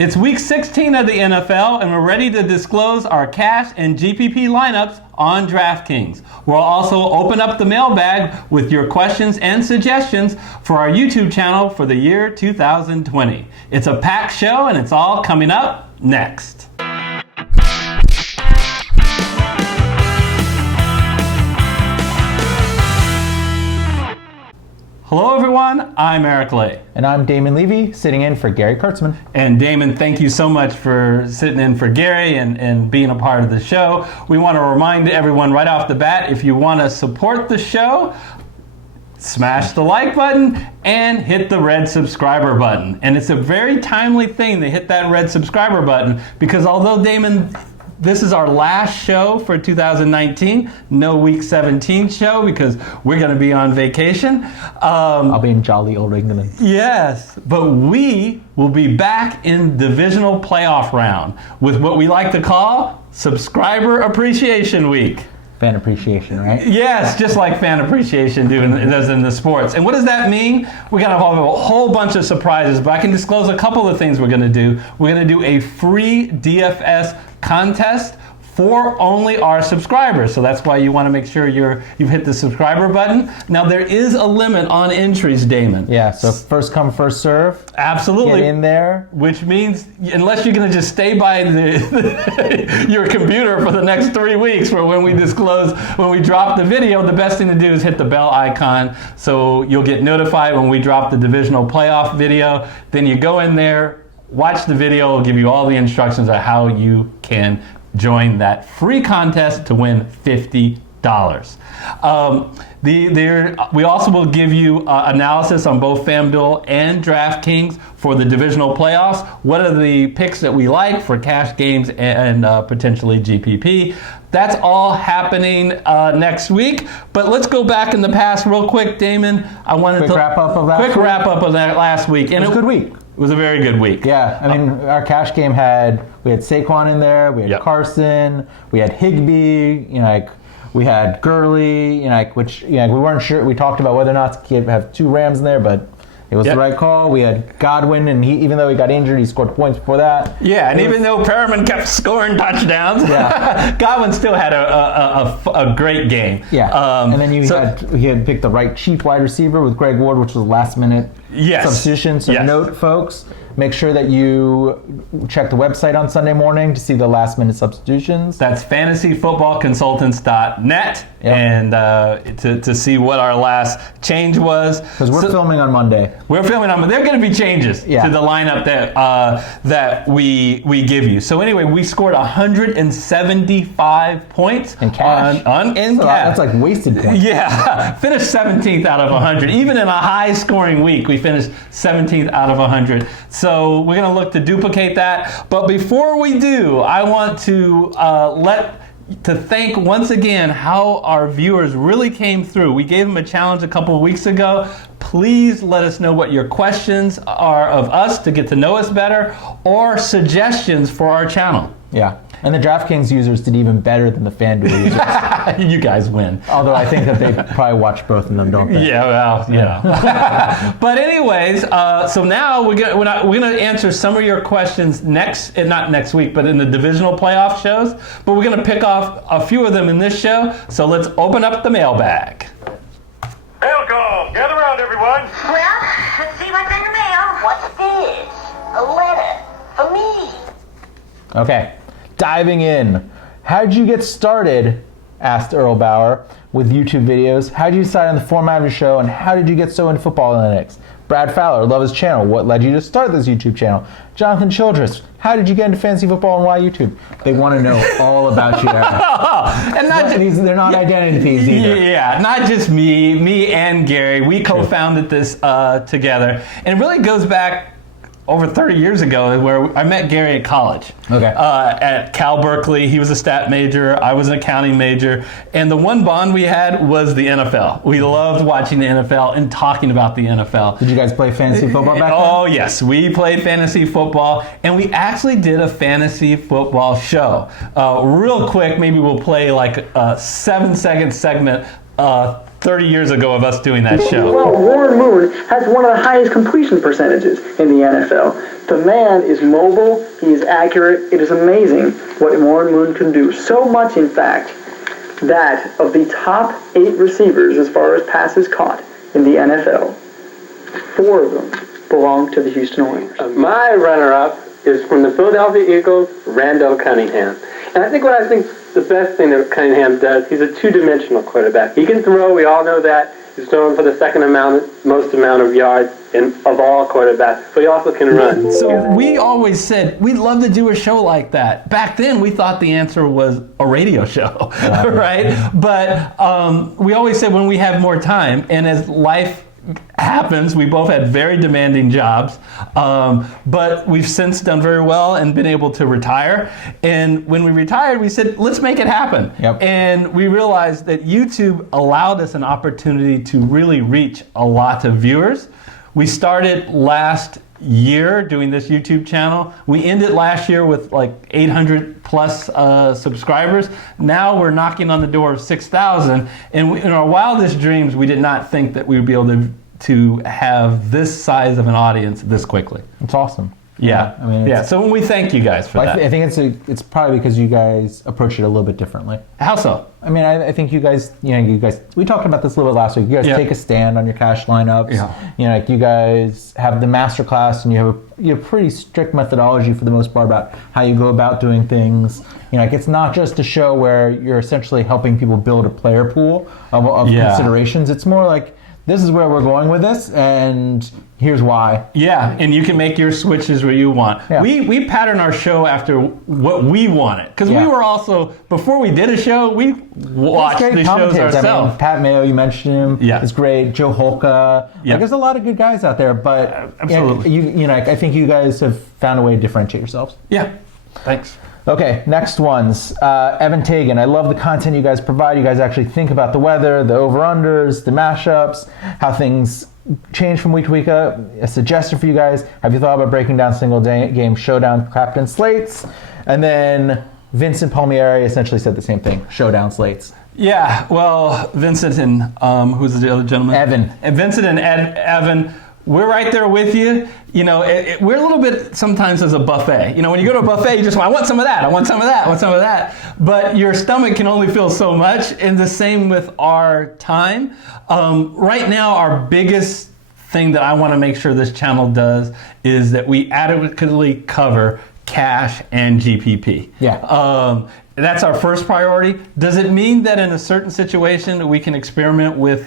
It's week 16 of the NFL, and we're ready to disclose our cash and GPP lineups on DraftKings. We'll also open up the mailbag with your questions and suggestions for our YouTube channel for the year 2020. It's a packed show, and it's all coming up next. Hello everyone, I'm Eric Lay. And I'm Damon Levy, sitting in for Gary Kurtzman. And Damon, thank you so much for sitting in for Gary and being a part of the show. We want to remind everyone right off the bat, if you want to support the show, smash the like button and hit the red subscriber button. And it's a very timely thing to hit that red subscriber button because although Damon, this is our last show for 2019. No week 17 show because we're going to be on vacation. I'll be in jolly old England. Yes, but we will be back in divisional playoff round with what we like to call Subscriber Appreciation Week. Fan appreciation, right? Yes, just like fan appreciation does in the sports. And what does that mean? We're going to have a whole bunch of surprises, but I can disclose a couple of things we're going to do. We're going to do a free DFS contest for only our subscribers. So that's why you want to make sure you've hit the subscriber button. Now there is a limit on entries, Damon. Yeah, so first come, first serve. Absolutely. Get in there. Which means, unless you're going to just stay by your computer for the next 3 weeks for when we drop the video, the best thing to do is hit the bell icon so you'll get notified when we drop the divisional playoff video. Then you go in there, watch the video, it'll give you all the instructions on how you can join that free contest to win $50. We also will give you analysis on both FanDuel and DraftKings for the divisional playoffs. What are the picks that we like for cash games and potentially GPP? That's all happening next week. But let's go back in the past real quick, Damon. I wanted Quick wrap up of that last week. And it was a good week. It was a very good week. Yeah, I mean, our cash game we had Saquon in there, we had Carson, we had Higbee, we had Gurley, which we weren't sure. We talked about whether or not to have two Rams in there, but it was the right call. We had Godwin, and even though he got injured, he scored points before that. Yeah, and even though Perriman kept scoring touchdowns, Godwin still had a great game. Yeah, and then he had picked the right cheap wide receiver with Greg Ward, which was last minute substitution. So note, folks, make sure that you check the website on Sunday morning to see the last minute substitutions. That's fantasyfootballconsultants.net and to see what our last change was. Because we're filming on Monday. We're filming on Monday. There are going to be changes to the lineup that we give you. So anyway, we scored 175 points in cash. In cash. That's like wasted points. Yeah, finished 17th out of 100. Even in a high-scoring week, we finished 17th out of 100. So we're going to look to duplicate that. But before we do, I want to thank once again how our viewers really came through. We gave them a challenge a couple of weeks ago. Please let us know what your questions are of us to get to know us better or suggestions for our channel. Yeah. And the DraftKings users did even better than the FanDuel users. You guys win. Although I think that they probably watch both of them, don't they? Yeah, well, But anyways, so now we're gonna answer some of your questions not next week, but in the divisional playoff shows. But we're gonna pick off a few of them in this show. So let's open up the mailbag. Mail call. Gather around, everyone. Well, let's see what's in the mail. What's this? A letter for me. Okay. Diving in. How did you get started, asked Earl Bauer, with YouTube videos? How did you decide on the format of your show, and how did you get so into football analytics? Brad Fowler, love his channel. What led you to start this YouTube channel? Jonathan Childress, how did you get into fantasy football and why YouTube? They want to know all about you. And they're not identities either. Yeah, not just me and Gary. We co-founded this together. And it really goes back over 30 years ago where I met Gary at college. Okay. At Cal Berkeley. He was a stat major. I was an accounting major. And the one bond we had was the NFL. We loved watching the NFL and talking about the NFL. Did you guys play fantasy football back then? Oh, yes. We played fantasy football. And we actually did a fantasy football show. Real quick, maybe we'll play like a 7-second segment 30 years ago of us doing that show. Well, Warren Moon has one of the highest completion percentages in the NFL. The man is mobile, he is accurate, it is amazing what Warren Moon can do. So much, in fact, that of the top 8 receivers as far as passes caught in the NFL, 4 of them belong to the Houston Oilers. My runner-up is from the Philadelphia Eagles, Randall Cunningham. And I think the best thing that Cunningham does, he's a two-dimensional quarterback. He can throw, we all know that. He's throwing for the most amount of yards of all quarterbacks, but he also can run. So we always said we'd love to do a show like that. Back then, we thought the answer was a radio show, right? But we always said when we have more time, and as life happens, we both had very demanding jobs, but we've since done very well and been able to retire. And when we retired, we said, let's make it happen. Yep. And we realized that YouTube allowed us an opportunity to really reach a lot of viewers. We started last year doing this YouTube channel. We ended last year with like 800 plus subscribers. Now we're knocking on the door of 6,000. And in our wildest dreams, we did not think that we would be able to have this size of an audience this quickly. It's awesome. Yeah. I mean, yeah. So we thank you guys for that. I think it's probably because you guys approach it a little bit differently. How so? I mean, I think you guys, we talked about this a little bit last week. You guys take a stand on your cash lineups. Yeah. Like you guys have the master class, and you have a pretty strict methodology for the most part about how you go about doing things. Like it's not just a show where you're essentially helping people build a player pool of considerations. It's more like, this is where we're going with this, and here's why. Yeah, and you can make your switches where you want. Yeah. We pattern our show after what we wanted. Because we were also, before we did a show, we watched the shows ourselves. I mean, Pat Mayo, you mentioned him. Yeah. It's great. Joe Holka. Yeah. There's a lot of good guys out there, but absolutely. I think you guys have found a way to differentiate yourselves. Yeah, thanks. Okay, next ones. Evan Tagan, I love the content you guys provide. You guys actually think about the weather, the over-unders, the mashups, how things change from week to week. A suggestion for you guys, have you thought about breaking down single game showdown captain slates? And then Vincent Palmieri essentially said the same thing, showdown slates. Yeah, well, Vincent and who's the other gentleman? Evan. And Vincent and Evan, we're right there with you. We're a little bit sometimes as a buffet. When you go to a buffet, you just want, I want some of that, I want some of that, I want some of that. But your stomach can only fill so much, and the same with our time. Right now, our biggest thing that I want to make sure this channel does is that we adequately cover cash and GPP. Yeah. That's our first priority. Does it mean that in a certain situation we can experiment with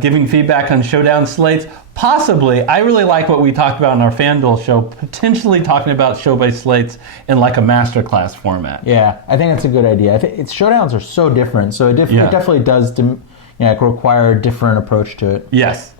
giving feedback on showdown slates? Possibly. I really like what we talked about in our FanDuel show, potentially talking about show-based slates in like a master class format. Yeah, I think that's a good idea. I think showdowns are so different, so it definitely does require a different approach to it. Yes.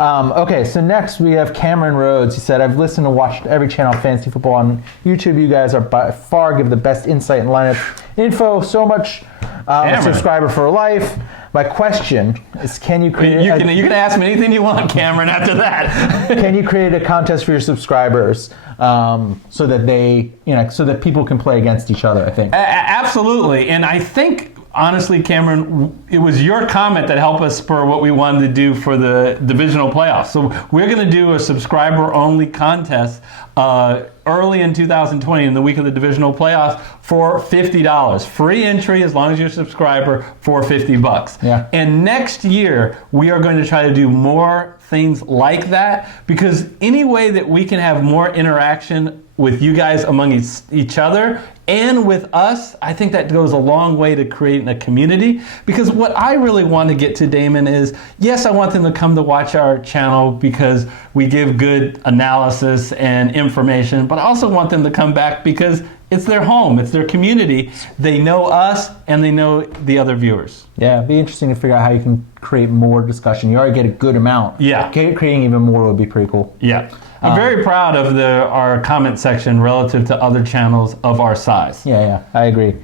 Okay, so next we have Cameron Rhodes. He said, I've listened and watched every channel of fantasy football on YouTube. You guys are by far give the best insight and lineup info. So much a subscriber for life. My question is, can you create... You can ask me anything you want, Cameron, after that. Can you create a contest for your subscribers so that people can play against each other, I think? Absolutely. And I think, honestly, Cameron, it was your comment that helped us spur what we wanted to do for the divisional playoffs. So we're going to do a subscriber-only contest early in 2020, in the week of the divisional playoffs, for $50. Free entry as long as you're a subscriber for $50. Yeah. And next year, we are going to try to do more things like that, because any way that we can have more interaction with you guys among each other and with us, I think that goes a long way to creating a community. Because what I really want to get to, Damon, is, yes, I want them to come to watch our channel because we give good analysis and information, but I also want them to come back because it's their home, it's their community. They know us and they know the other viewers. Yeah, it'd be interesting to figure out how you can create more discussion. You already get a good amount. Yeah. Creating even more would be pretty cool. Yeah. I'm very proud of our comment section relative to other channels of our size. Yeah, I agree.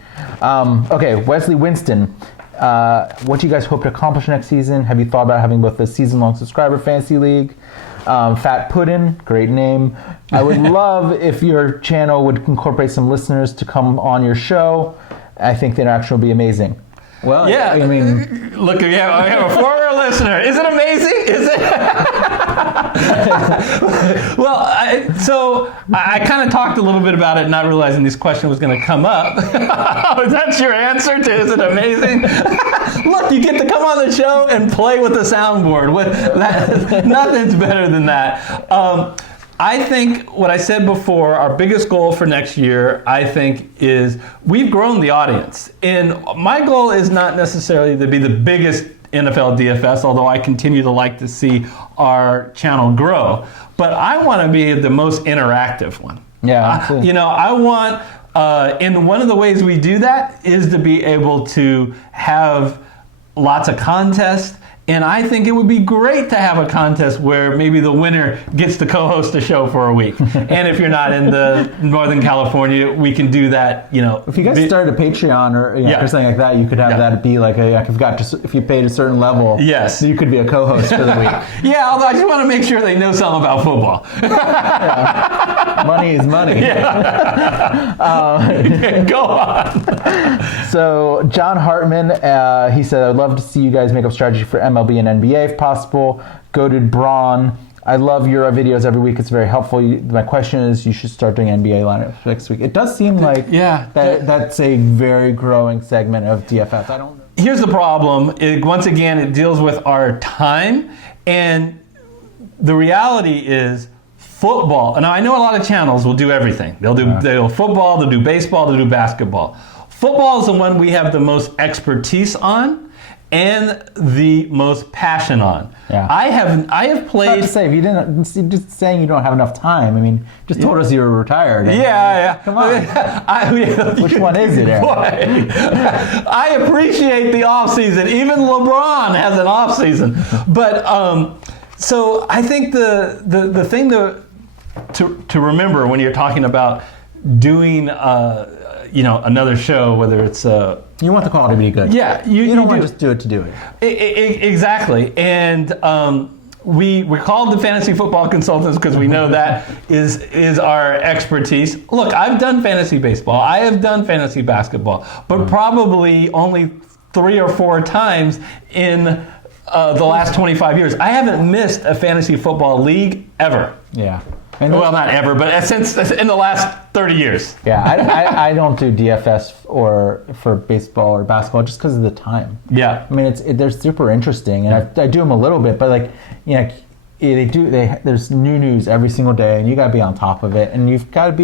Okay, Wesley Winston, what do you guys hope to accomplish next season? Have you thought about having both a season-long subscriber fantasy league? Fat Puddin', great name. I would love if your channel would incorporate some listeners to come on your show. I think the interaction will be amazing. Well, Yeah. I mean, Look, we have a former listener. Is it amazing? Is it? Well, I kind of talked a little bit about it, not realizing this question was going to come up. That's your answer to is it amazing? Look, you get to come on the show and play with the soundboard. Nothing's better than that. I think what I said before, our biggest goal for next year, I think, is we've grown the audience. And my goal is not necessarily to be the biggest NFL DFS, although I continue to like to see our channel grow. But I want to be the most interactive one. Yeah. I want, and one of the ways we do that is to be able to have lots of contests. And I think it would be great to have a contest where maybe the winner gets to co-host a show for a week. And if you're not in the Northern California, we can do that. If you guys started a Patreon or or something like that, you could have that be like if you paid a certain level, yes, you could be a co-host for the week. Yeah, although I just want to make sure they know something about football. Money is money. Go on. So John Hartman, he said, "I'd love to see you guys make up strategy for MLB and NBA if possible. Goated Braun. I love your videos every week. It's very helpful. My question is, you should start doing NBA lineups next week." It does seem like that's a very growing segment of DFS. I don't know. Here's the problem. Once again, it deals with our time. And the reality is football. Now, I know a lot of channels will do everything. They'll do football, they'll do baseball, they'll do basketball. Football is the one we have the most expertise on and the most passion on. Yeah. I have played. Hard to say if you didn't. Just saying you don't have enough time. I mean, just told us you were retired. Come on. Which one is it, Aaron? Boy, I appreciate the off season. Even LeBron has an off season. But so I think the thing to remember when you're talking about doing another show, whether it's you want the quality to be good. Yeah, you don't want to just do it to do it. Exactly. And we're called the fantasy football consultants because we know that is our expertise. Look, I've done fantasy baseball. I have done fantasy basketball, but probably only 3 or 4 times in the last 25 years. I haven't missed a fantasy football league ever. Yeah. Well, not ever, but since in the last 30 years. Yeah, I don't do DFS or for baseball or basketball just because of the time. Yeah. I mean, they're super interesting, and I do them a little bit, but there's new news every single day, and you got to be on top of it, and you have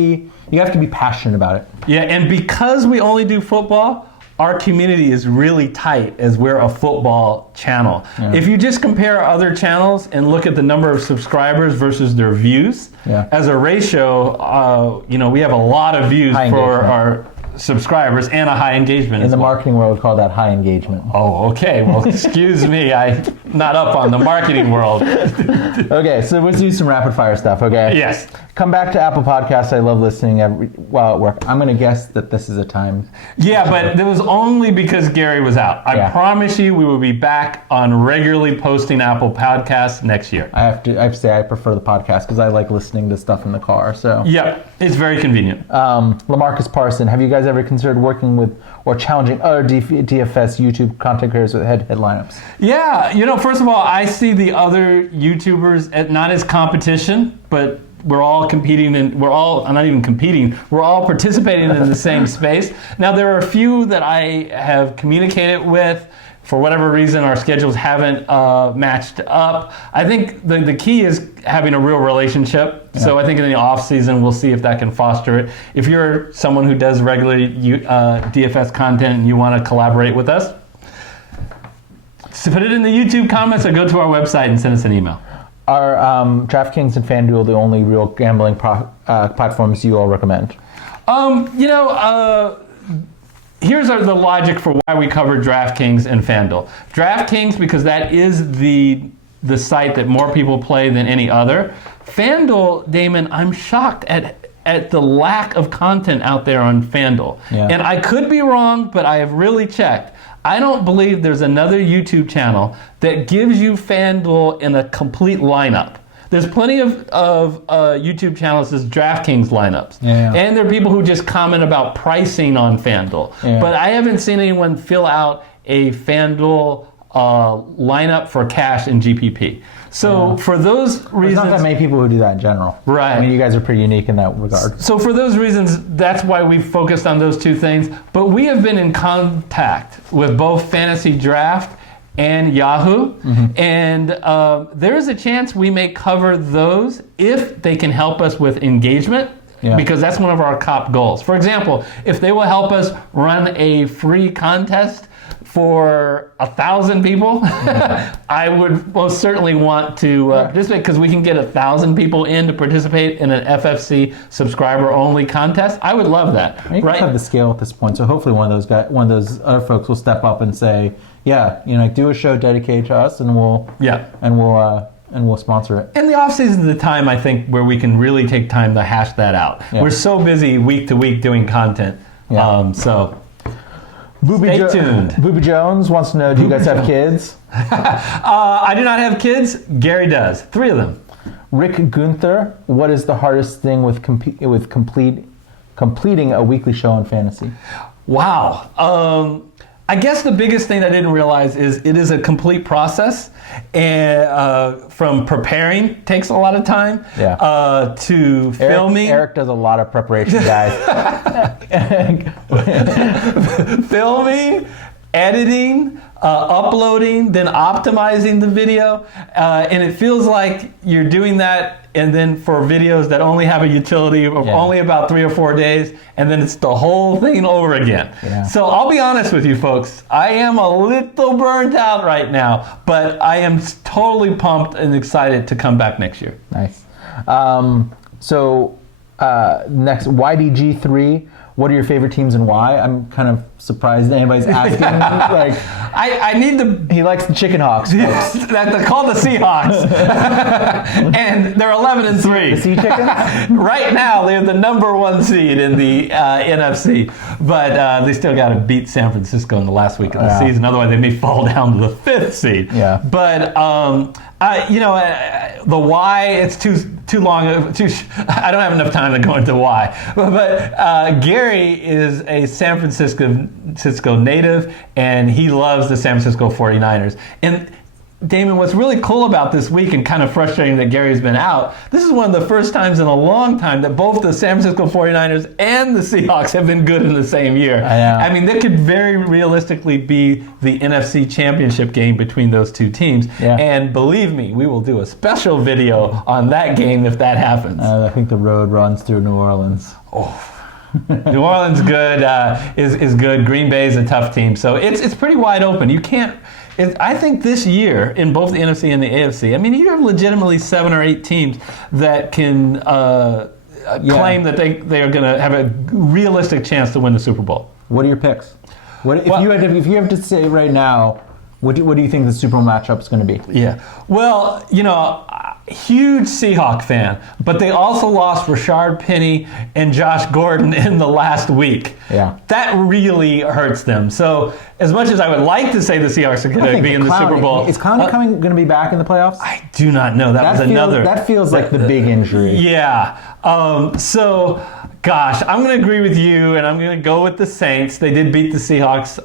to be passionate about it. Yeah, and because we only do football, our community is really tight as we're a football channel. Yeah. If you just compare other channels and look at the number of subscribers versus their views, as a ratio, we have a lot of views for our subscribers and a high engagement. In the marketing world, we call that high engagement. Oh, okay. Well, excuse me. I'm not up on the marketing world. Okay, so let's do some rapid fire stuff, okay? Yes. Come back to Apple Podcasts. I love listening while at work. I'm going to guess that this is a time. Yeah, but it was only because Gary was out. I promise you we will be back on regularly posting Apple Podcasts next year. I have to say I prefer the podcast because I like listening to stuff in the car. So yeah, it's very convenient. LaMarcus Parson, have you guys ever considered working with or challenging other DFS YouTube content creators with head-to-head lineups? Yeah, first of all, I see the other YouTubers not as competition, but we're all competing and we're all participating in the same space. Now, there are a few that I have communicated with. For whatever reason, our schedules haven't matched up. I think the key is having a real relationship. Yeah. So I think in the off season, we'll see if that can foster it. If you're someone who does regular DFS content and you want to collaborate with us, so put it in the YouTube comments or go to our website and send us an email. Are DraftKings and FanDuel the only real gambling platforms you all recommend? Here's the logic for why we cover DraftKings and FanDuel. DraftKings, because that is the site that more people play than any other. FanDuel, Damon, I'm shocked at the lack of content out there on FanDuel. Yeah. And I could be wrong, but I have really checked. I don't believe there's another YouTube channel that gives you FanDuel in a complete lineup. There's plenty of YouTube channels as DraftKings lineups. Yeah. And there are people who just comment about pricing on FanDuel. Yeah. But I haven't seen anyone fill out a FanDuel lineup for cash in GPP. So for those reasons... There's not that many people who do that in general. Right. I mean, you guys are pretty unique in that regard. So for those reasons, that's why we've focused on those two things. But we have been in contact with both Fantasy Draft and Yahoo. And there is a chance we may cover those if they can help us with engagement. Yeah. Because that's one of our top goals. For example, if they will help us run a free contest for 1,000 people, I would most certainly want to participate, because we can get 1,000 people in to participate in an FFC subscriber-only contest. I would love that. You right? have the scale at this point, so hopefully one of those other folks will step up and say, "Yeah, do a show dedicated to us, and we'll sponsor it." And the off season is the time, I think, where we can really take time to hash that out. Yeah. We're so busy week to week doing content, Stay tuned. Booby Jones wants to know, do you guys have kids? I do not have kids. Gary does. 3 of them. Rick Gunther, what is the hardest thing with completing a weekly show on fantasy? Wow. I guess the biggest thing I didn't realize is it is a complete process, and from preparing takes a lot of time to filming. Eric does a lot of preparation, guys. Filming, editing, uploading, then optimizing the video, and it feels like you're doing that, and then for videos that only have a utility of only about 3 or 4 days, and then it's the whole thing over again. Yeah. So I'll be honest with you folks, I am a little burnt out right now, but I am totally pumped and excited to come back next year. Nice. Next, YDG3. What are your favorite teams and why? I'm kind of surprised anybody's asking. I need the... He likes the Chicken Hawks, folks. They're called the Seahawks. And they're 11-3. The Sea Chickens? Right now, they're the number 1 seed in the NFC. But they still got to beat San Francisco in the last week of the season. Otherwise, they may fall down to the 5th seed. Yeah. But... the why, it's too long. I don't have enough time to go into why. But Gary is a San Francisco native, and he loves the San Francisco 49ers. And Damon, what's really cool about this week, and kind of frustrating that Gary's been out, this is one of the first times in a long time that both the San Francisco 49ers and the Seahawks have been good in the same year. I mean, that could very realistically be the NFC Championship game between those two teams. Yeah. And believe me, we will do a special video on that game if that happens. I think the road runs through New Orleans. New Orleans is good. Green Bay is a tough team. So it's pretty wide open. You can't... I think this year, in both the NFC and the AFC, I mean, you have legitimately 7 or 8 teams that can claim that they are going to have a realistic chance to win the Super Bowl. What are your picks? If you have to say right now, what do you think the Super Bowl matchup is going to be? Yeah. Well, huge Seahawk fan, but they also lost Rashard Penny and Josh Gordon in the last week. Yeah. That really hurts them. So as much as I would like to say the Seahawks are going to be in the Super Bowl. Is Clowney going to be back in the playoffs? I do not know. That feels like the big injury. Yeah. Gosh, I'm going to agree with you, and I'm going to go with the Saints. They did beat the Seahawks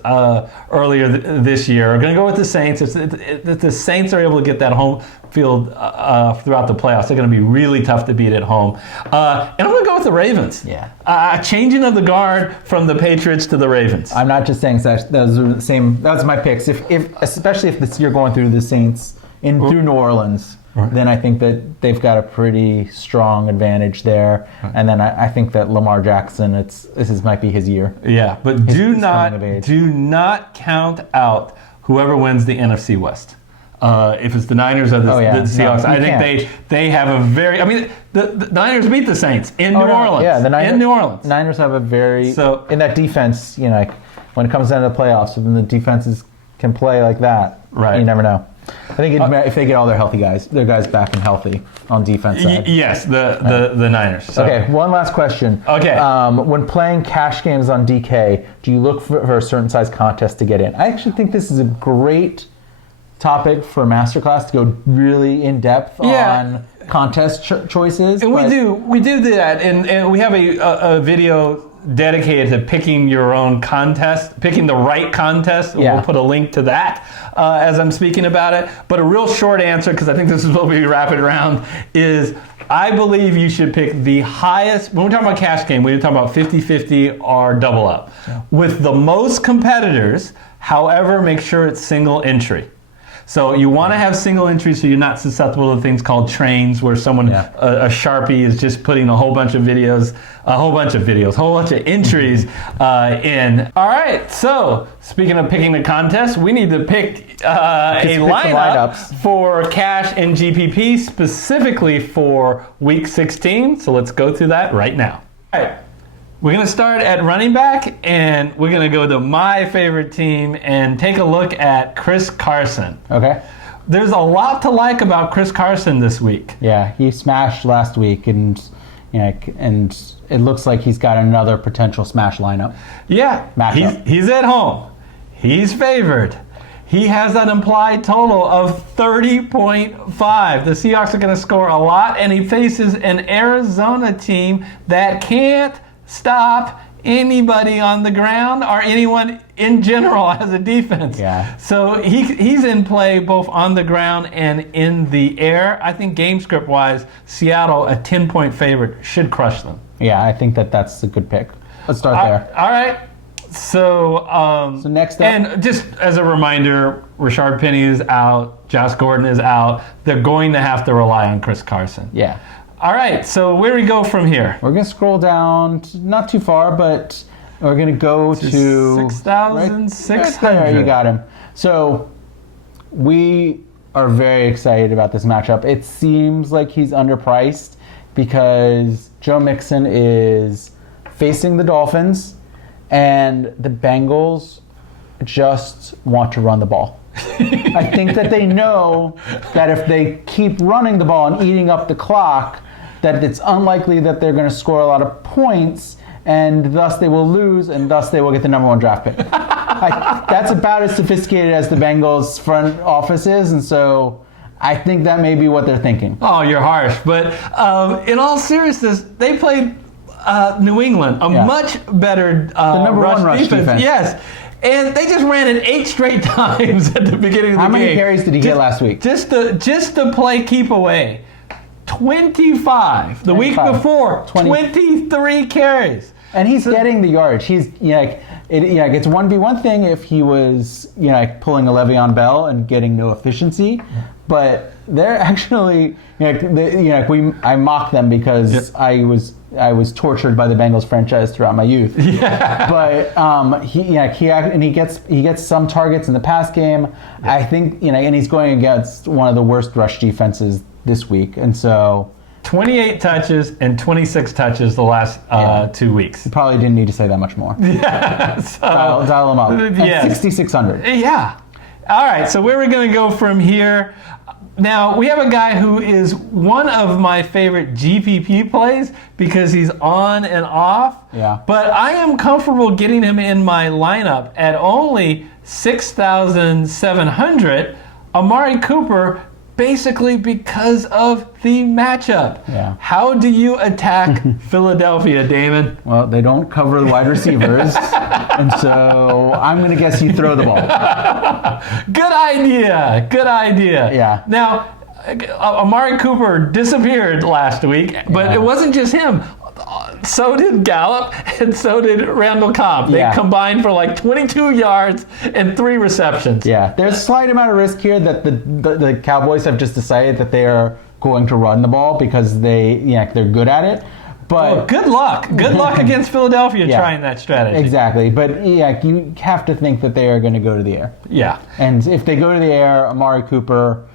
earlier this year. I'm going to go with the Saints. If the Saints are able to get that home field throughout the playoffs, they're going to be really tough to beat at home. And I'm going to go with the Ravens. Yeah. Changing of the guard from the Patriots to the Ravens. I'm not just saying that. Those are the same. That's my picks. Especially if you're going through the Saints through New Orleans. Right. Then I think that they've got a pretty strong advantage there. Right. And then I think that Lamar Jackson, this might be his year. Yeah, but do not count out whoever wins the NFC West. If it's the Niners or the Seahawks, I think they have a very... I mean, the Niners beat the Saints in New Orleans. Yeah, in New Orleans. Niners have a very... in that defense, when it comes down to the playoffs, when the defenses can play like that, you never know. I think if they get all their guys back and healthy on defense side. Yes, the Niners. So. Okay, one last question. Okay. When playing cash games on DK, do you look for a certain size contest to get in? I actually think this is a great topic for Master Class to go really in depth on contest choices. And we do that, and we have a video dedicated to picking your own contest, picking the right contest. Yeah. We'll put a link to that as I'm speaking about it. But a real short answer, because I think this is what we wrap it around, is I believe you should pick the highest. When we're talking about cash game, we're talking about 50-50 or double up. With the most competitors, however, make sure it's single entry. So you want to have single entry so you're not susceptible to things called trains where someone, a Sharpie is just putting a whole bunch of entries in. All right, so speaking of picking the contest, we need to pick a lineup for cash and GPP specifically for week 16. So let's go through that right now. All right. We're going to start at running back, and we're going to go to my favorite team and take a look at Chris Carson. Okay. There's a lot to like about Chris Carson this week. Yeah, he smashed last week, and and it looks like he's got another potential smash lineup. Yeah, Matchup. he's at home. He's favored. He has an implied total of 30.5. The Seahawks are going to score a lot, and he faces an Arizona team that can't stop anybody on the ground or anyone in general as a defense. Yeah. So he's in play both on the ground and in the air. I think game script wise, Seattle, a 10-point favorite, should crush them. Yeah, I think that's a good pick. Let's start there. All right. So next up, and just as a reminder, Rashard Penny is out, Josh Gordon is out. They're going to have to rely on Chris Carson. Yeah. All right, so where do we go from here? We're going to scroll down, not too far, but we're going to go to 6,600. Right there, you got him. So we are very excited about this matchup. It seems like he's underpriced because Joe Mixon is facing the Dolphins, and the Bengals just want to run the ball. I think that they know that if they keep running the ball and eating up the clock, that it's unlikely that they're going to score a lot of points, and thus they will lose, and thus they will get the number 1 draft pick. That's about as sophisticated as the Bengals front office is, and so I think that may be what they're thinking. Oh, you're harsh. But in all seriousness, they played New England, a much better the number one rush defense. Yes. And they just ran it 8 straight times at the beginning of the game. How many carries did he get last week? Just to play keep away. 25. The week before, 23 carries. And he's getting the yardage. He's it's 1v1 thing if he was pulling a Le'Veon Bell and getting no efficiency, but they're actually I mock them because I was tortured by the Bengals franchise throughout my youth. Yeah. But he gets some targets in the pass game. Yeah. I think and he's going against one of the worst rush defenses this week, and so 28 touches and 26 touches the last 2 weeks. You probably didn't need to say that much more. Yeah. So, dial him up. Yes. 6,600. Yeah. All right. So where are we going to go from here? Now, we have a guy who is one of my favorite GPP plays because he's on and off. Yeah. But I am comfortable getting him in my lineup at only 6,700. Amari Cooper, basically because of the matchup. Yeah. How do you attack Philadelphia, Damon? Well, they don't cover the wide receivers, and so I'm going to guess you throw the ball. Good idea. Good idea. Yeah. Now, Amari Cooper disappeared last week, but it wasn't just him. So did Gallup, and so did Randall Cobb. They combined for like 22 yards and 3 receptions. Yeah, there's a slight amount of risk here that the Cowboys have just decided that they are going to run the ball because they're good at it. But good luck. Good luck against Philadelphia trying that strategy. Exactly. But you have to think that they are going to go to the air. Yeah. And if they go to the air, Amari Cooper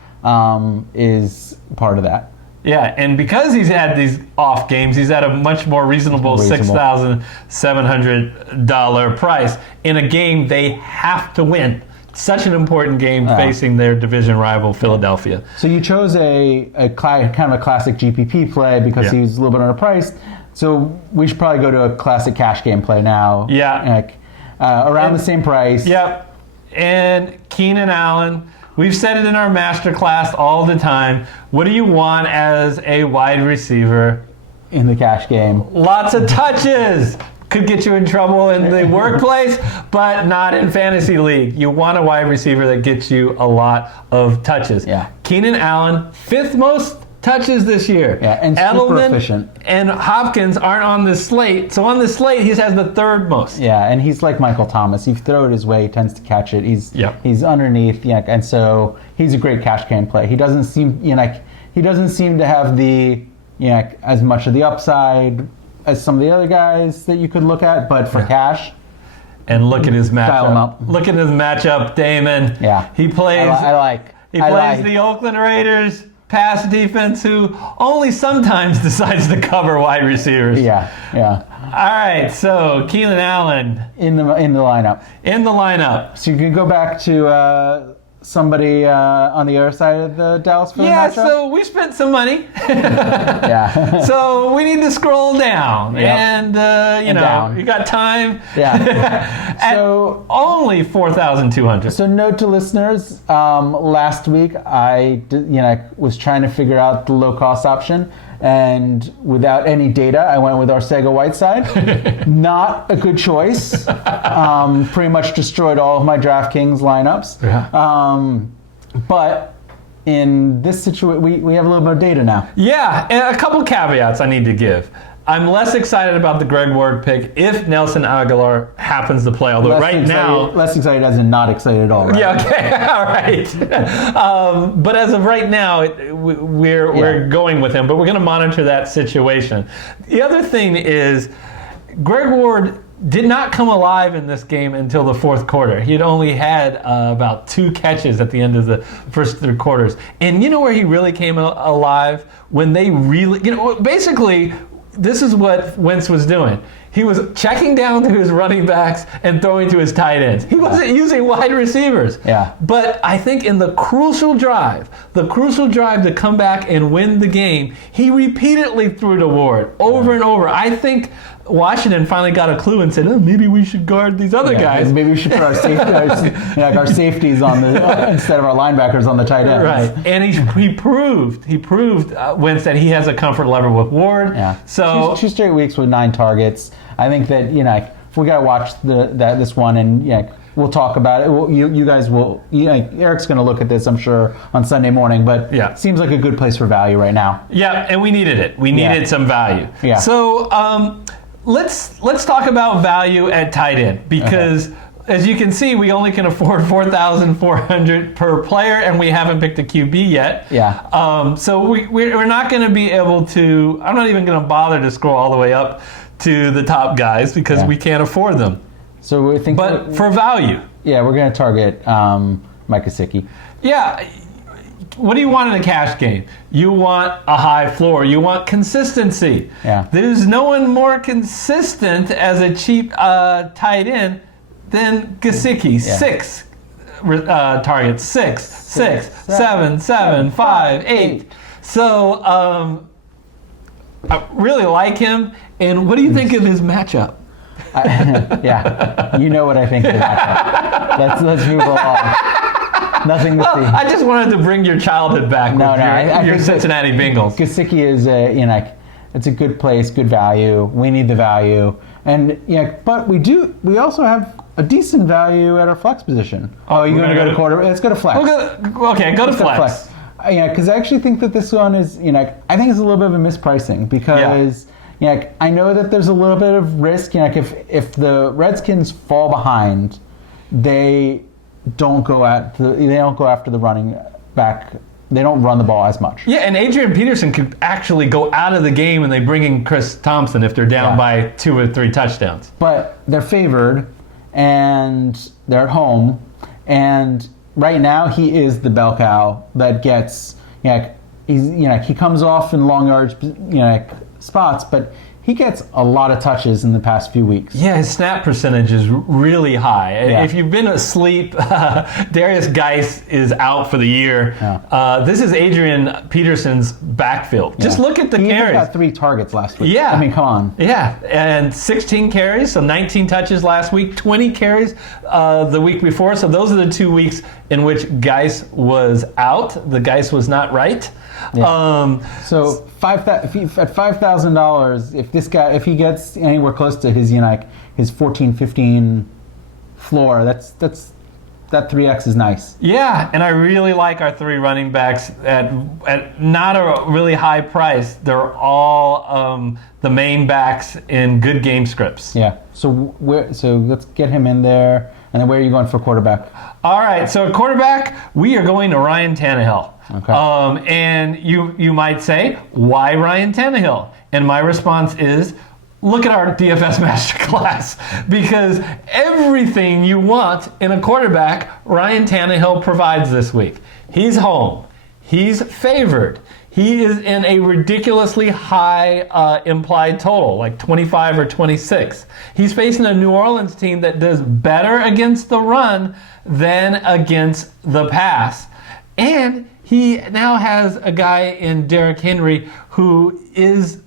is part of that. Yeah, and because he's had these off games, he's at a much more reasonable $6,700 price in a game they have to win. Such an important game facing their division rival, Philadelphia. So you chose a kind of a classic GPP play because he's a little bit underpriced. So we should probably go to a classic cash game play now. Yeah. Around the same price. Yep. And Keenan Allen. We've said it in our master class all the time. What do you want as a wide receiver? In the cash game. Lots of touches. could get you in trouble in the workplace, but not in fantasy league. You want a wide receiver that gets you a lot of touches. Yeah. Keenan Allen, 5th most touches this year. Yeah, and super efficient. And Hopkins aren't on this slate. So on this slate, he has the 3rd most. Yeah, and he's like Michael Thomas. You throw it his way, he tends to catch it. He's underneath, and so he's a great cash game play. He doesn't seem, he doesn't seem to have the, as much of the upside as some of the other guys that you could look at, but for cash. And look at his Dial him up. matchup. Look at his matchup, Damon. Yeah. He plays. He I plays like. the Oakland Raiders pass defense, who only sometimes decides to cover wide receivers. Yeah. All right, so Keenan Allen In the lineup. in the lineup. So you can go back to somebody on the other side of the Dallas Philly Yeah, matchup? so we spent some money. Yeah. So we need to scroll down. Yep. And, down. you got time. Yeah. At So- only 4,200. So note to listeners, last week I was trying to figure out the low-cost option, and without any data, I went with Arcega-Whiteside. Not a good choice. Pretty much destroyed all of my DraftKings lineups. Yeah. But in this situation, we have a little bit of data now. Yeah, and a couple caveats I need to give. I'm less excited about the Greg Ward pick if Nelson Aguilar happens to play, although Less excited as in not excited at all, right? Yeah, okay, all right. But as of right now, we're going with him, but we're going to monitor that situation. The other thing is, Greg Ward did not come alive in this game until the 4th quarter. He had only had about 2 catches at the end of the first 3 quarters. And you know where he really came alive? When they really, basically, this is what Wentz was doing. He was checking down to his running backs and throwing to his tight ends. He wasn't using wide receivers. Yeah. But I think in the crucial drive to come back and win the game, he repeatedly threw to Ward over and over. I think Washington finally got a clue and said, "Oh, maybe we should guard these other guys." Maybe we should put our safeties on the instead of our linebackers on the tight ends. Right, and he proved Wentz that he has a comfort level with Ward. Yeah. So 2 straight weeks with 9 targets. I think that we got to watch this one, and we'll talk about it. You guys will. Eric's going to look at this, I'm sure, on Sunday morning. But it seems like a good place for value right now. Yeah, and we needed it. We needed some value. Yeah. So let's talk about value at tight end, because as you can see, we only can afford $4,400 per player, and we haven't picked a QB yet. Yeah. So we're not going to be able to. I'm not even going to bother to scroll all the way up to the top guys because we can't afford them. So we're thinking. But for value, yeah, we're going to target Mike Gesicki. Yeah. What do you want in a cash game? You want a high floor. You want consistency. Yeah. There's no one more consistent as a cheap tight end than Gesicki. Yeah. 6 targets. 6, 7, 7, 5, 8. So I really like him. And what do you think of his matchup? Yeah, you know what I think of the matchup. Let's move along. Nothing to see. I just wanted to bring your childhood back with your Cincinnati Bengals. Gesicki is it's a good place, good value. We need the value, and but we also have a decent value at our flex position. Oh, you're going to go to quarterback? Let's go to flex. Okay, go to flex. Yeah, because I actually think that this one is, I think it's a little bit of a mispricing because, I know that there's a little bit of risk. If the Redskins fall behind, they don't go after the running back. They don't run the ball as much. Yeah, and Adrian Peterson could actually go out of the game and they bring in Chris Thompson if they're down by 2 or 3 touchdowns. But they're favored, and they're at home, and right now he is the bell cow that gets, he comes off in long yards, spots, but he gets a lot of touches in the past few weeks. Yeah, his snap percentage is really high. Yeah. If you've been asleep, Darius Geis is out for the year. Yeah. This is Adrian Peterson's backfield. Just look at the he carries. He got 3 targets last week. Yeah. I mean, come on. Yeah, and 16 carries, so 19 touches last week, 20 carries the week before. So those are the 2 weeks in which Geis was out. The Geis was not right. Yeah. So at $5,000, if he gets anywhere close to his his 14-15 floor, that 3x is nice. Yeah, and I really like our 3 running backs at not a really high price. They're all the main backs in good game scripts. Yeah. So let's get him in there. And then where are you going for quarterback? All right, so at quarterback, we are going to Ryan Tannehill. Okay. And you might say, why Ryan Tannehill? And my response is, look at our DFS Master Class, because everything you want in a quarterback, Ryan Tannehill provides this week. He's home. He's favored. He is in a ridiculously high implied total, like 25 or 26. He's facing a New Orleans team that does better against the run than against the pass. And he now has a guy in Derrick Henry who there's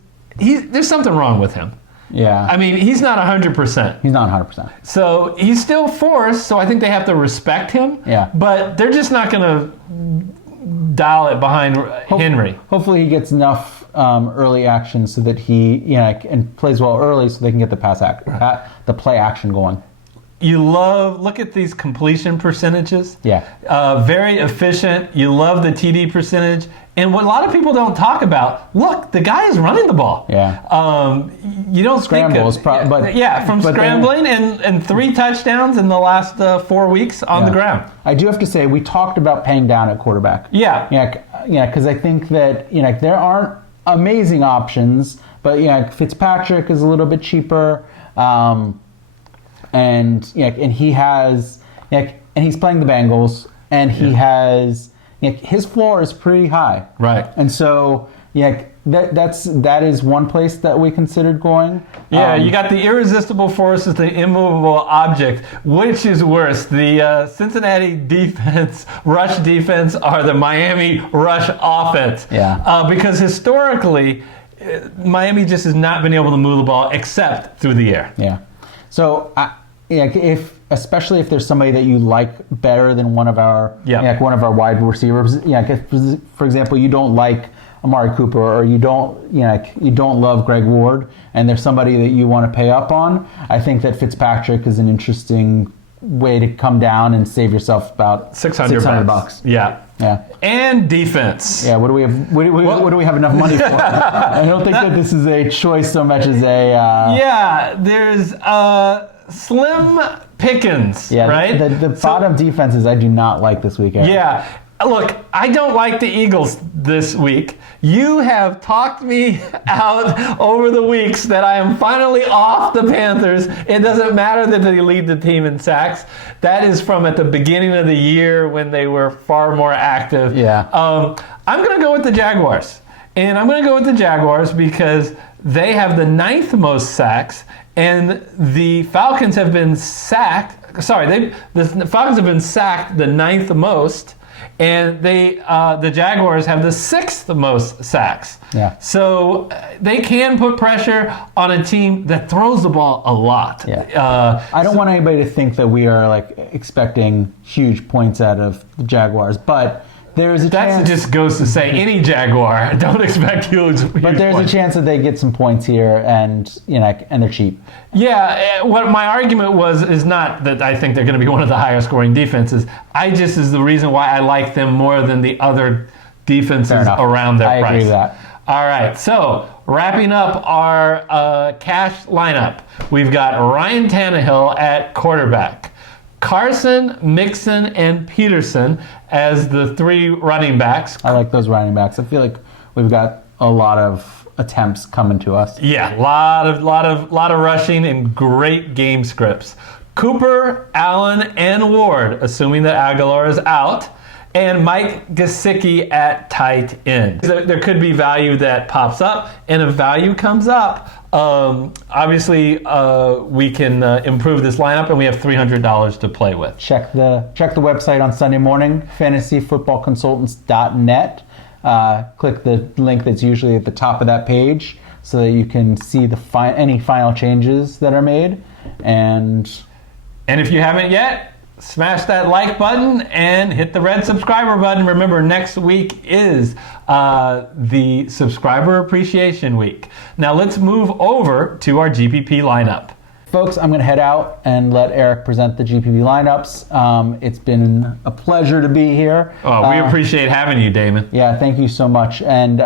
something wrong with him. Yeah. I mean, he's not 100%. He's not 100%. So he's still forced, so I think they have to respect him. Yeah. But they're just not going to dial it behind Henry. Hopefully he gets enough early action so that he and plays well early so they can get the the play action going. Look at these completion percentages. Yeah. Very efficient. You love the TD percentage. And what a lot of people don't talk about, look, the guy is running the ball. Yeah. You don't Scrambles, think from scrambling and 3 touchdowns in the last 4 weeks on the ground. I do have to say, we talked about paying down at quarterback. Yeah, because I think that there aren't amazing options, but Fitzpatrick is a little bit cheaper, and he has and he's playing the Bengals, and he has his floor is pretty high, right? And so that is one place that we considered going. Yeah, you got the irresistible force as the immovable object. Which is worse, the Cincinnati rush defense, or the Miami rush offense? Yeah. Because historically, Miami just has not been able to move the ball except through the air. Yeah. So especially if there's somebody that you like better than one of our one of our wide receivers. If, for example, you don't like Amari Cooper, or you don't love Greg Ward, and there's somebody that you want to pay up on, I think that Fitzpatrick is an interesting way to come down and save yourself about $600. Yeah. Yeah. And defense. Yeah. What do we have? What do we have enough money for? I don't think that this is a choice so much as a. There's slim pickings. Yeah. Right. The bottom defenses I do not like this weekend. Yeah. Look, I don't like the Eagles this week. You have talked me out over the weeks that I am finally off the Panthers. It doesn't matter that they lead the team in sacks. That is from at the beginning of the year when they were far more active. Yeah. I'm going to go with the Jaguars. And I'm going to go with the Jaguars because they have the 9th most sacks, and the Falcons have been sacked. The Falcons have been sacked the 9th most. And the Jaguars have the 6th most sacks. Yeah. So they can put pressure on a team that throws the ball a lot. Yeah. I don't want anybody to think that we are expecting huge points out of the Jaguars, but there is a chance. That just goes to say any Jaguar, don't expect huge But there's points. a chance that they get some points here, and and they're cheap. Yeah, what my argument is not that I think they're going to be one of the higher scoring defenses. Is the reason why I like them more than the other defenses around their price. I agree with that. All right, so wrapping up our cash lineup, we've got Ryan Tannehill at quarterback, Carson, Mixon, and Peterson as the 3 running backs. I like those running backs. I feel like we've got a lot of attempts coming to us. Yeah, lot of rushing and great game scripts. Cooper, Allen, and Ward, assuming that Aguilar is out, and Mike Gesicki at tight end. There could be value that pops up, and if value comes up, obviously we can improve this lineup, and we have $300 to play with. Check the website on Sunday morning, fantasyfootballconsultants.net. Click the link that's usually at the top of that page so that you can see any final changes that are made. And if you haven't yet, smash that like button and hit the red subscriber button. Remember, next week is the Subscriber Appreciation Week. Now let's move over to our GPP lineup. Folks, I'm going to head out and let Eric present the GPP lineups. It's been a pleasure to be here. Oh, we appreciate having you, Damon. Yeah, thank you so much. And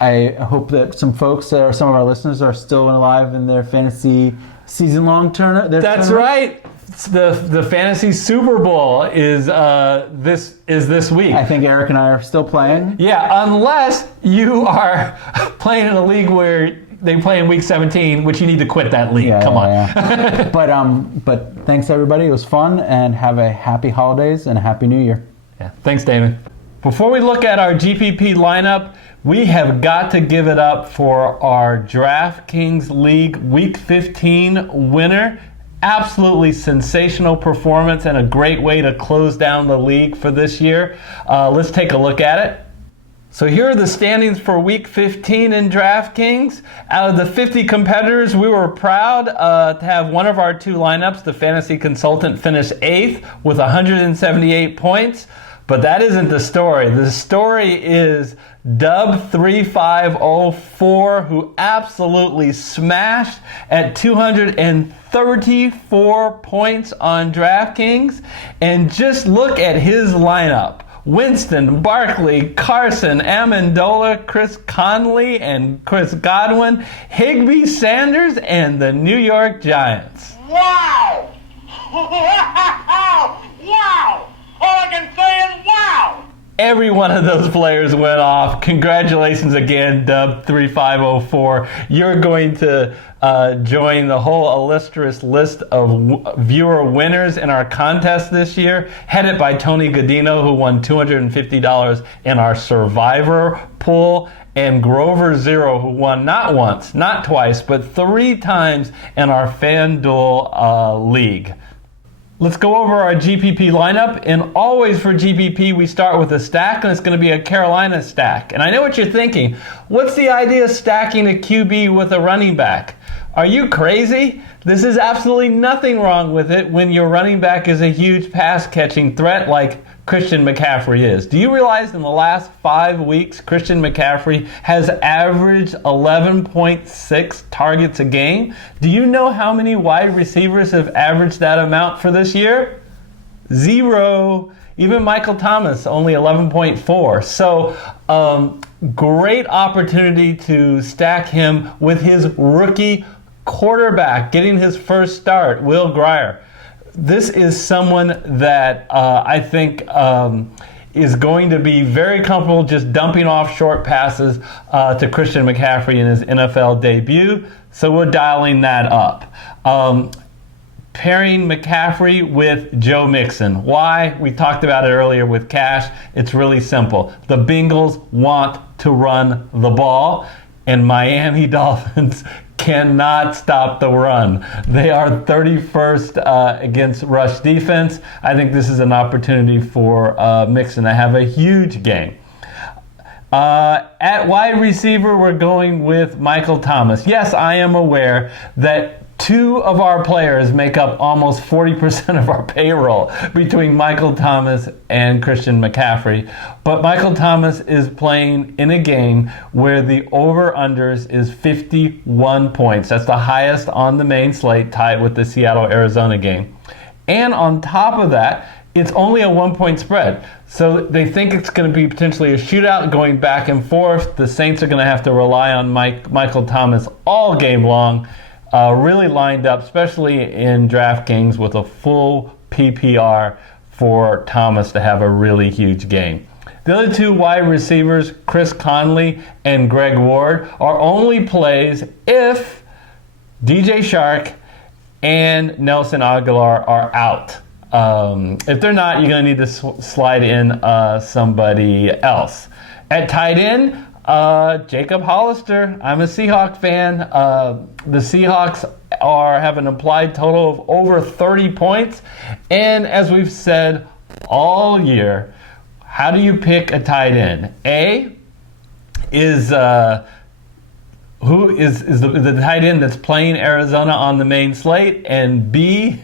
I hope that some folks, some of our listeners, are still alive in their fantasy season-long tournament. That's right. The Fantasy Super Bowl is this week. I think Eric and I are still playing. Yeah, unless you are playing in a league where they play in week 17, which you need to quit that league. Come on. Yeah. But thanks everybody. It was fun, and have a happy holidays and a happy new year. Yeah. Thanks, Damon. Before we look at our GPP lineup, we have got to give it up for our DraftKings League Week 15 winner. Absolutely sensational performance and a great way to close down the league for this year. Let's take a look at it. So here are the standings for Week 15 in DraftKings. Out of the 50 competitors, we were proud to have one of our two lineups, the Fantasy Consultant, finish 8th with 178 points. But that isn't the story. The story is Dub3504, who absolutely smashed at 234 points on DraftKings. And just look at his lineup. Winston, Barkley, Carson, Amendola, Chris Conley, and Chris Godwin, Higbee, Sanders, and the New York Giants. Wow! Wow! All I can say is wow! Every one of those players went off. Congratulations again, Dub3504. You're going to join the whole illustrious list of viewer winners in our contest this year, headed by Tony Godino, who won $250 in our Survivor pool, and Grover Zero, who won not once, not twice, but 3 times in our FanDuel league. Let's go over our GPP lineup, and always for GPP we start with a stack, and it's going to be a Carolina stack. And I know what you're thinking. What's the idea of stacking a QB with a running back? Are you crazy? This is absolutely nothing wrong with it when your running back is a huge pass-catching threat like Christian McCaffrey is. Do you realize in the last 5 weeks, Christian McCaffrey has averaged 11.6 targets a game? Do you know how many wide receivers have averaged that amount for this year? 0. Even Michael Thomas, only 11.4. So, great opportunity to stack him with his rookie quarterback, getting his first start, Will Grier. This is someone that I think is going to be very comfortable just dumping off short passes to Christian McCaffrey in his NFL debut. So we're dialing that up. Pairing McCaffrey with Joe Mixon. Why? We talked about it earlier with Cash. It's really simple. The Bengals want to run the ball, and Miami Dolphins cannot stop the run. They are 31st against rush defense. I think this is an opportunity for Mixon to have a huge game. At wide receiver, we're going with Michael Thomas. Yes, I am aware that 2 of our players make up almost 40% of our payroll between Michael Thomas and Christian McCaffrey. But Michael Thomas is playing in a game where the over-unders is 51 points. That's the highest on the main slate, tied with the Seattle-Arizona game. And on top of that, it's only a 1-point spread. So they think it's going to be potentially a shootout going back and forth. The Saints are going to have to rely on Michael Thomas all game long. Really lined up, especially in DraftKings, with a full PPR for Thomas to have a really huge game. The other 2 wide receivers, Chris Conley and Greg Ward, are only plays if DJ Shark and Nelson Aguilar are out. If they're not, you're going to need to slide in somebody else. At tight end, Jacob Hollister. I'm a Seahawks fan. The Seahawks have an implied total of over 30 points. And as we've said all year, how do you pick a tight end? A is who is the tight end that's playing Arizona on the main slate, and B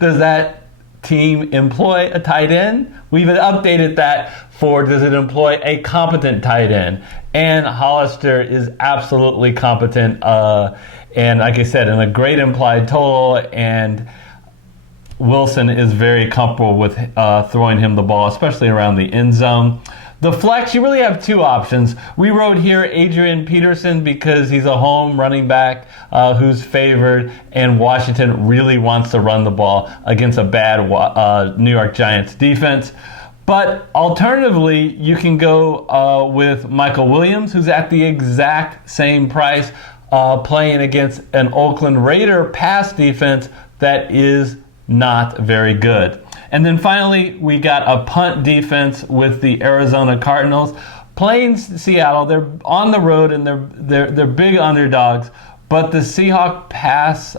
Does that team employ a tight end? We even updated that for does it employ a competent tight end? And Hollister is absolutely competent. And like I said, in a great implied total, and Wilson is very comfortable with throwing him the ball, especially around the end zone. The flex, you really have two options. We wrote here Adrian Peterson because he's a home running back who's favored, and Washington really wants to run the ball against a bad New York Giants defense. But alternatively, you can go with Michael Williams, who's at the exact same price, playing against an Oakland Raider pass defense that is not very good. And then finally, we got a punt defense with the Arizona Cardinals playing Seattle. They're on the road and they're big underdogs, but the Seahawks pass,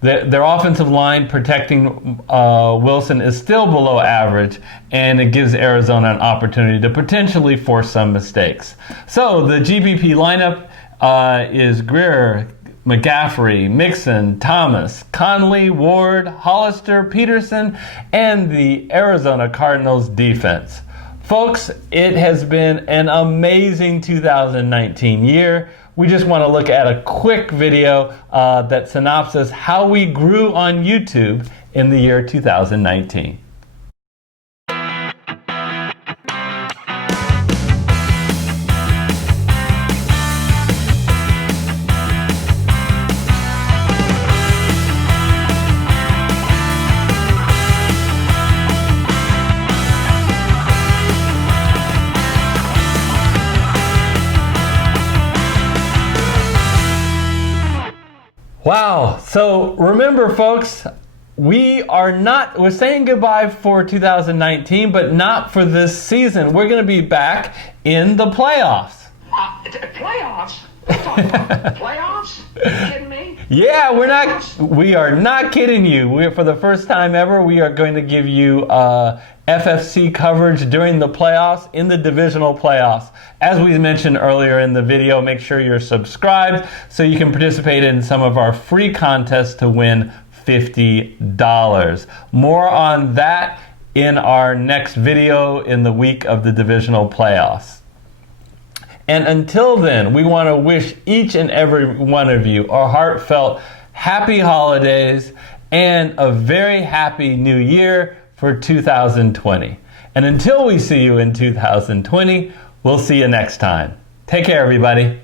their offensive line protecting Wilson is still below average, and it gives Arizona an opportunity to potentially force some mistakes. So the GPP lineup is Greer, McCaffrey, Mixon, Thomas, Conley, Ward, Hollister, Peterson, and the Arizona Cardinals defense. Folks, it has been an amazing 2019 year. We just want to look at a quick video that synopsis how we grew on YouTube in the year 2019. Wow. So remember, folks, we're saying goodbye for 2019, but not for this season. We're going to be back in the playoffs. Playoffs? What are you talking about? Playoffs? Are you kidding me? Yeah, we are not kidding you. For the first time ever, we are going to give you FFC coverage during the playoffs, in the divisional playoffs. As we mentioned earlier in the video, make sure you're subscribed so you can participate in some of our free contests to win $50. More on that in our next video in the week of the divisional playoffs. And until then, we want to wish each and every one of you a heartfelt happy holidays and a very happy new year for 2020. And until we see you in 2020, we'll see you next time. Take care, everybody.